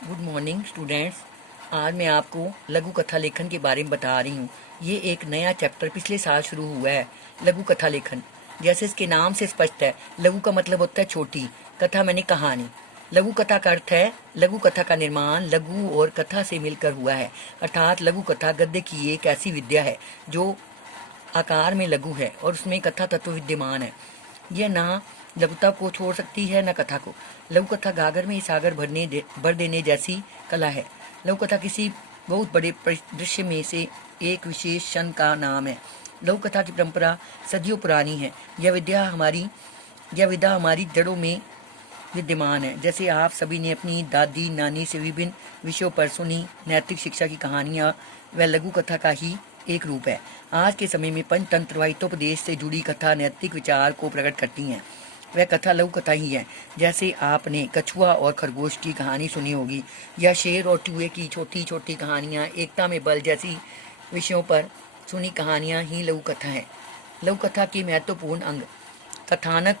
Good morning students. आज मैं आपको लघु कथा लेखन के बारे में बता रही हूँ। ये एक नया चैप्टर पिछले साल शुरू हुआ है, लघु कथा लेखन। जैसे इसके नाम से स्पष्ट है, लघु का मतलब होता है छोटी, कथा मैंने कहानी। लघु कथा का अर्थ है लघु कथा का निर्माण लघु और कथा से मिलकर हुआ है। अर्थात लघु कथा गद्य की एक ऐसी विद्या है जो आकार में लघु है और उसमें कथा तत्व विद्यमान है। यह ना लघुता को छोड़ सकती है न कथा को। लघु कथा गागर में सागर भर देने जैसी कला है। लघु कथा किसी बहुत बड़े परिदृश्य में से एक विशेष क्षण का नाम है। लघु कथा की परंपरा सदियों पुरानी है। यह विधा हमारी जड़ों में विद्यमान है। जैसे आप सभी ने अपनी दादी नानी से विभिन्न विषयों पर सुनी नैतिक शिक्षा की कहानियाँ, वह लघु कथा का ही एक रूप है। आज के समय में पंचतंत्र व हितोपदेश से जुड़ी कथा नैतिक विचार को प्रकट करती हैं। वह कथा लघु कथा ही है। जैसे आपने कछुआ और खरगोश की कहानी सुनी होगी, या शेर और चूहे की छोटी छोटी कहानियाँ, एकता में बल जैसी विषयों पर सुनी कहानियाँ ही लघु कथा है। लघु कथा के महत्वपूर्ण अंग: कथानक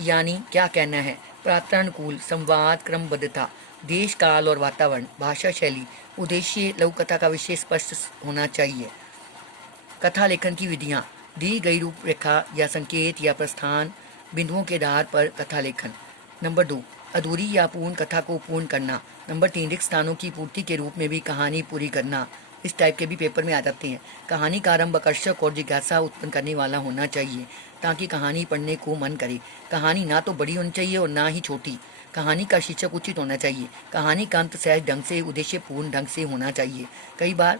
यानी क्या कहना है, पात्रानुकूल, संवाद, क्रमबद्धता, देश काल और वातावरण, भाषा शैली, उद्देश्य। लघु कथा का विषय स्पष्ट होना चाहिए। कथा लेखन की विधियाँ: दी गई रूपरेखा या संकेत या प्रस्थान बिंदुओं के आधार पर कथा लेखन। नंबर 2, अधूरी या पूर्ण कथा को पूर्ण करना। नंबर 3, रिक्त स्थानों की पूर्ति के रूप में भी कहानी पूरी करना। इस टाइप के भी पेपर में आ जाते हैं। कहानी का आरंभ आकर्षक और जिज्ञासा उत्पन्न करने वाला होना चाहिए ताकि कहानी पढ़ने को मन करे। कहानी ना तो बड़ी होनी चाहिए और ना ही छोटी। कहानी का शीर्षक उचित होना चाहिए। कहानी का अंत सहज ढंग से, उद्देश्यपूर्ण ढंग से होना चाहिए। कई बार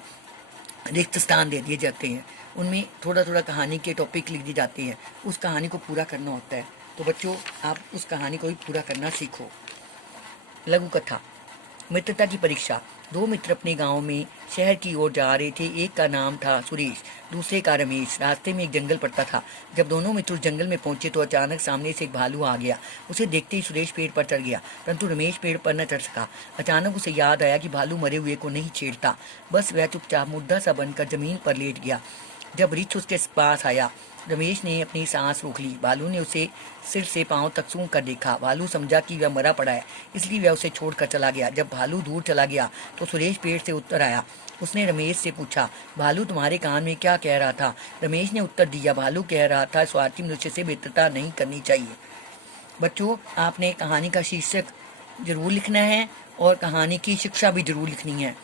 रिक्त स्थान दे दिए जाते हैं, उनमें थोड़ा थोड़ा कहानी के टॉपिक लिख दिए जाते हैं, उस कहानी को पूरा करना होता है। तो बच्चों, आप उस कहानी को भी पूरा करना सीखो। लघु कथा। मित्रता की परीक्षा। दो मित्र अपने गांव में शहर की ओर जा रहे थे। एक का नाम था सुरेश, दूसरे का रमेश। रास्ते में एक जंगल पड़ता था। जब दोनों मित्र उस जंगल में पहुंचे तो अचानक सामने से एक भालू आ गया। उसे देखते ही सुरेश पेड़ पर चढ़ गया, परंतु रमेश पेड़ पर न चढ़ सका। अचानक उसे याद आया कि भालू मरे हुए को नहीं छेड़ता। बस वह चुपचाप मुद्दा सा बनकर जमीन पर लेट गया। जब रिछ उसके पास आया, रमेश ने अपनी सांस रोक ली। भालू ने उसे सिर से पांव तक सूंघ कर देखा। भालू समझा कि वह मरा पड़ा है, इसलिए वह उसे छोड़कर चला गया। जब भालू दूर चला गया तो सुरेश पेड़ से उतर आया। उसने रमेश से पूछा, भालू तुम्हारे कान में क्या कह रहा था? रमेश ने उत्तर दिया, भालू कह रहा था स्वार्थी मनुष्य से मित्रता नहीं करनी चाहिए। बच्चों, आपने कहानी का शीर्षक जरूर लिखना है और कहानी की शिक्षा भी जरूर लिखनी है।